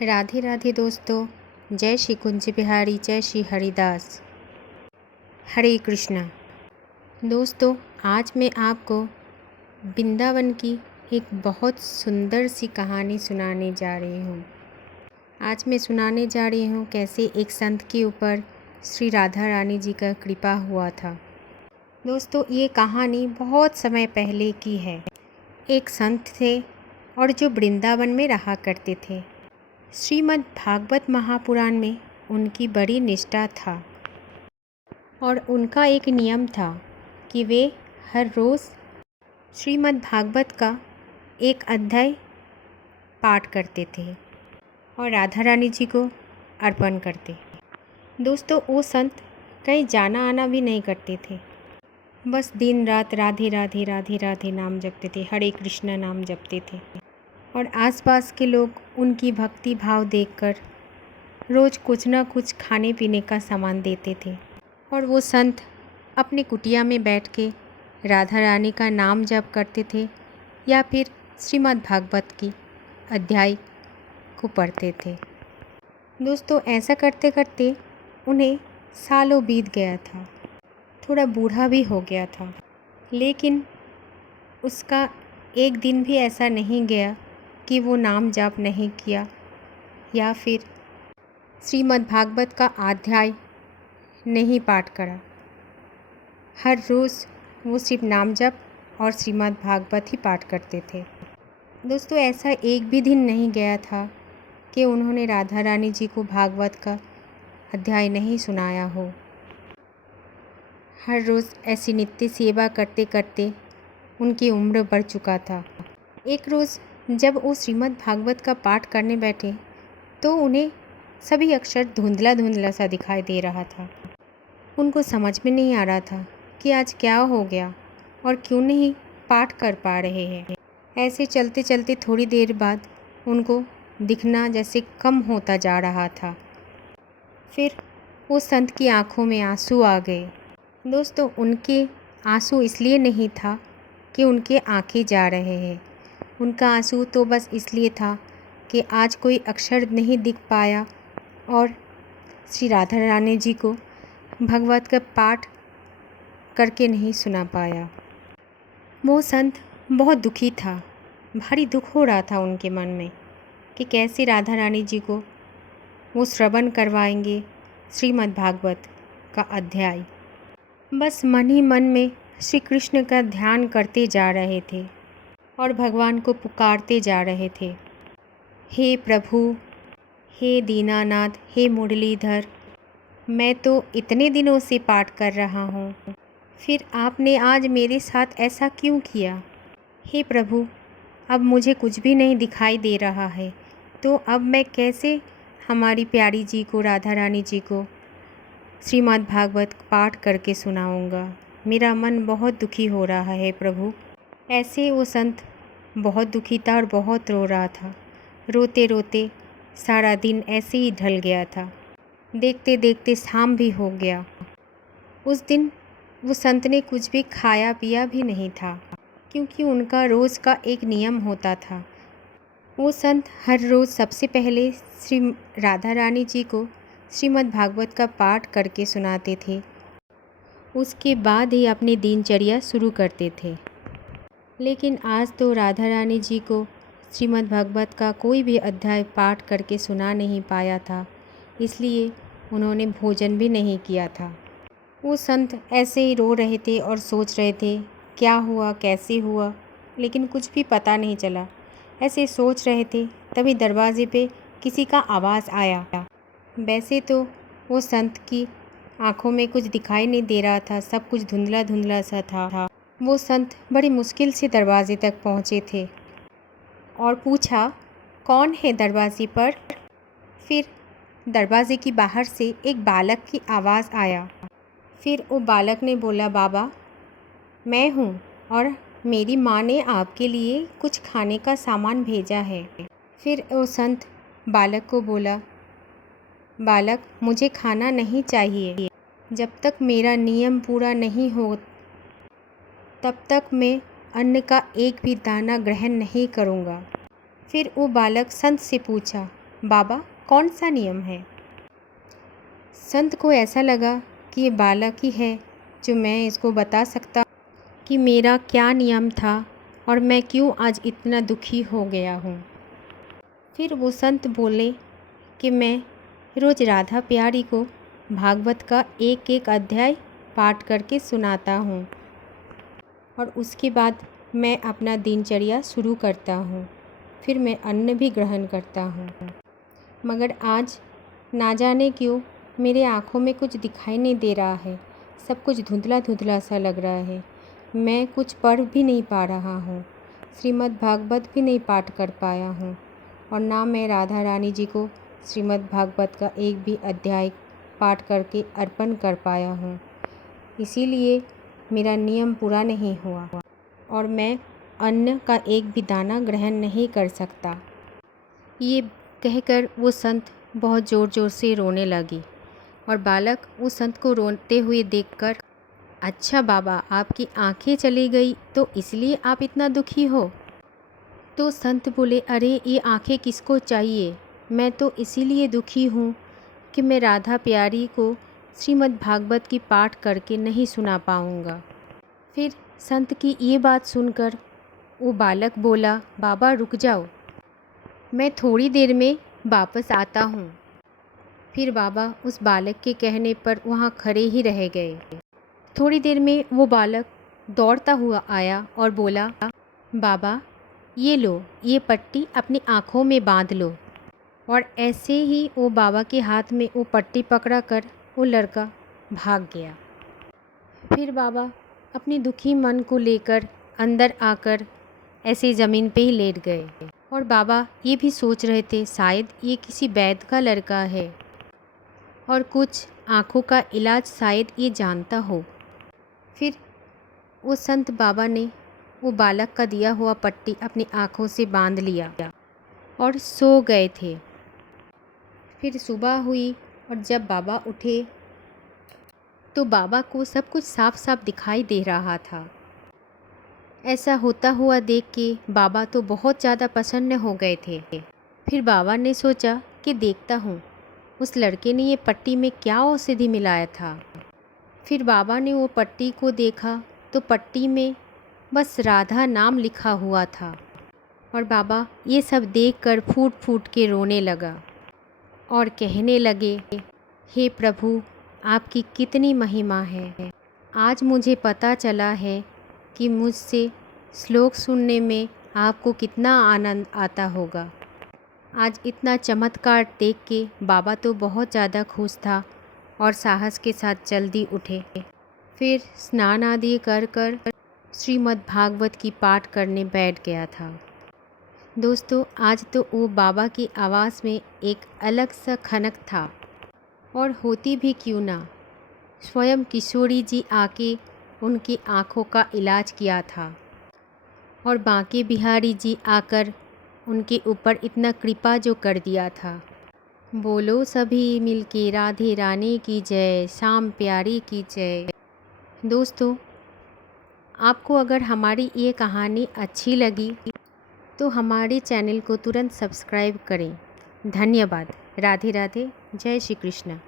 राधे राधे दोस्तों। जय श्री कुंज बिहारी, जय श्री हरिदास, हरे कृष्णा। दोस्तों, आज मैं आपको वृंदावन की एक बहुत सुंदर सी कहानी सुनाने जा रही हूँ। आज मैं सुनाने जा रही हूँ कैसे एक संत के ऊपर श्री राधा रानी जी का कृपा हुआ था। दोस्तों, ये कहानी बहुत समय पहले की है। एक संत थे और जो वृंदावन में रहा करते थे। श्रीमद् भागवत महापुराण में उनकी बड़ी निष्ठा था और उनका एक नियम था कि वे हर रोज़ श्रीमद् भागवत का एक अध्याय पाठ करते थे और राधा रानी जी को अर्पण करते। दोस्तों, वो संत कहीं जाना आना भी नहीं करते थे, बस दिन रात राधे राधे राधे राधे नाम जपते थे, हरे कृष्णा नाम जपते थे। और आसपास के लोग उनकी भक्ति भाव देखकर रोज़ कुछ ना कुछ खाने पीने का सामान देते थे और वो संत अपनी कुटिया में बैठ के राधा रानी का नाम जप करते थे या फिर श्रीमद् भागवत की अध्याय को पढ़ते थे। दोस्तों, ऐसा करते करते उन्हें सालों बीत गया था, थोड़ा बूढ़ा भी हो गया था, लेकिन उसका एक दिन भी ऐसा नहीं गया कि वो नाम जाप नहीं किया या फिर श्रीमद् भागवत का अध्याय नहीं पाठ करा। हर रोज़ वो सिर्फ नाम जप और श्रीमद् भागवत ही पाठ करते थे। दोस्तों, ऐसा एक भी दिन नहीं गया था कि उन्होंने राधा रानी जी को भागवत का अध्याय नहीं सुनाया हो। हर रोज़ ऐसी नित्य सेवा करते करते उनकी उम्र बढ़ चुका था। एक रोज़ जब वो श्रीमद् भागवत का पाठ करने बैठे तो उन्हें सभी अक्षर धुंधला धुंधला सा दिखाई दे रहा था। उनको समझ में नहीं आ रहा था कि आज क्या हो गया और क्यों नहीं पाठ कर पा रहे हैं। ऐसे चलते चलते थोड़ी देर बाद उनको दिखना जैसे कम होता जा रहा था। फिर उस संत की आंखों में आंसू आ गए। दोस्तों, उनके आंसू इसलिए नहीं था कि उनके आंखें जा रहे हैं, उनका आंसू तो बस इसलिए था कि आज कोई अक्षर नहीं दिख पाया और श्री राधा रानी जी को भगवत का पाठ करके नहीं सुना पाया। वो संत बहुत दुखी था, भारी दुख हो रहा था उनके मन में कि कैसे राधा रानी जी को वो श्रवण करवाएंगे श्रीमद् भागवत का अध्याय। बस मन ही मन में श्री कृष्ण का ध्यान करते जा रहे थे और भगवान को पुकारते जा रहे थे, हे प्रभु, हे दीनानाथ, हे मुरलीधर, मैं तो इतने दिनों से पाठ कर रहा हूँ, फिर आपने आज मेरे साथ ऐसा क्यों किया। हे प्रभु, अब मुझे कुछ भी नहीं दिखाई दे रहा है, तो अब मैं कैसे हमारी प्यारी जी को, राधा रानी जी को श्रीमद् भागवत पाठ करके सुनाऊंगा। मेरा मन बहुत दुखी हो रहा है प्रभु। ऐसे वो संत बहुत दुखी था और बहुत रो रहा था। रोते रोते सारा दिन ऐसे ही ढल गया था। देखते देखते शाम भी हो गया। उस दिन वो संत ने कुछ भी खाया पिया भी नहीं था, क्योंकि उनका रोज़ का एक नियम होता था। वो संत हर रोज़ सबसे पहले श्री राधा रानी जी को श्रीमद् भागवत का पाठ करके सुनाते थे, उसके बाद ही अपनी दिनचर्या शुरू करते थे। लेकिन आज तो राधा रानी जी को श्रीमद् भागवत का कोई भी अध्याय पाठ करके सुना नहीं पाया था, इसलिए उन्होंने भोजन भी नहीं किया था। वो संत ऐसे ही रो रहे थे और सोच रहे थे क्या हुआ, कैसे हुआ, लेकिन कुछ भी पता नहीं चला। ऐसे सोच रहे थे तभी दरवाजे पे किसी का आवाज़ आया। वैसे तो वो संत की आंखों में कुछ दिखाई नहीं दे रहा था, सब कुछ धुंधला धुंधला सा था। वो संत बड़ी मुश्किल से दरवाजे तक पहुँचे थे और पूछा, कौन है दरवाजे पर। फिर दरवाजे की बाहर से एक बालक की आवाज़ आया। फिर वो बालक ने बोला, बाबा, मैं हूँ और मेरी माँ ने आपके लिए कुछ खाने का सामान भेजा है। फिर वो संत बालक को बोला, बालक, मुझे खाना नहीं चाहिए, जब तक मेरा नियम पूरा नहीं हो तब तक मैं अन्न का एक भी दाना ग्रहण नहीं करूँगा। फिर वो बालक संत से पूछा, बाबा कौन सा नियम है? संत को ऐसा लगा कि ये बालक ही है जो मैं इसको बता सकता कि मेरा क्या नियम था और मैं क्यों आज इतना दुखी हो गया हूँ। फिर वो संत बोले कि मैं रोज़ राधा प्यारी को भागवत का एक एक अध्याय पाठ करके सुनाता हूँ और उसके बाद मैं अपना दिनचर्या शुरू करता हूँ। फिर मैं अन्न भी ग्रहण करता हूँ। मगर आज ना जाने क्यों मेरे आँखों में कुछ दिखाई नहीं दे रहा है। सब कुछ धुंधला धुंधला सा लग रहा है। मैं कुछ पढ़ भी नहीं पा रहा हूँ, श्रीमद् भागवत भी नहीं पाठ कर पाया हूँ और ना मैं राधा रानी जी को श्रीमद् भागवत का एक भी अध्याय पाठ करके अर्पण कर पाया हूँ। इसीलिए मेरा नियम पूरा नहीं हुआ और मैं अन्न का एक भी दाना ग्रहण नहीं कर सकता। ये कहकर वो संत बहुत ज़ोर ज़ोर से रोने लगी और बालक उस संत को रोते हुए देखकर, अच्छा बाबा, आपकी आंखें चली गई तो इसलिए आप इतना दुखी हो? तो संत बोले, अरे ये आंखें किसको चाहिए? मैं तो इसीलिए दुखी हूँ कि मैं राधा प्यारी को श्रीमद् भागवत की पाठ करके नहीं सुना पाऊँगा। फिर संत की ये बात सुनकर वो बालक बोला, बाबा रुक जाओ, मैं थोड़ी देर में वापस आता हूँ। फिर बाबा उस बालक के कहने पर वहाँ खड़े ही रह गए। थोड़ी देर में वो बालक दौड़ता हुआ आया और बोला, बाबा ये लो, ये पट्टी अपनी आँखों में बांध लो। और ऐसे ही वो बाबा के हाथ में वो पट्टी पकड़ा कर वो लड़का भाग गया। फिर बाबा अपनी दुखी मन को लेकर अंदर आकर ऐसे ज़मीन पे ही लेट गए और बाबा ये भी सोच रहे थे शायद ये किसी वैद्य का लड़का है और कुछ आँखों का इलाज शायद ये जानता हो। फिर वो संत बाबा ने वो बालक का दिया हुआ पट्टी अपनी आँखों से बांध लिया और सो गए थे। फिर सुबह हुई और जब बाबा उठे तो बाबा को सब कुछ साफ साफ दिखाई दे रहा था। ऐसा होता हुआ देख के बाबा तो बहुत ज़्यादा प्रसन्न हो गए थे। फिर बाबा ने सोचा कि देखता हूँ उस लड़के ने ये पट्टी में क्या औषधि मिलाया था। फिर बाबा ने वो पट्टी को देखा तो पट्टी में बस राधा नाम लिखा हुआ था और बाबा ये सब देखकर फूट फूट के रोने लगा और कहने लगे, हे प्रभु, आपकी कितनी महिमा है। आज मुझे पता चला है कि मुझसे श्लोक सुनने में आपको कितना आनंद आता होगा। आज इतना चमत्कार देख के बाबा तो बहुत ज़्यादा खुश था और साहस के साथ जल्दी उठे। फिर स्नान आदि कर कर श्रीमद् भागवत की पाठ करने बैठ गया था। दोस्तों, आज तो वो बाबा की आवाज़ में एक अलग सा खनक था और होती भी क्यों ना, स्वयं किशोरी जी आके उनकी आँखों का इलाज किया था और बांके बिहारी जी आकर उनके ऊपर इतना कृपा जो कर दिया था। बोलो सभी मिलके राधे रानी की जय, श्याम प्यारी की जय। दोस्तों, आपको अगर हमारी ये कहानी अच्छी लगी तो हमारे चैनल को तुरंत सब्सक्राइब करें। धन्यवाद। राधे राधे। जय श्री कृष्ण।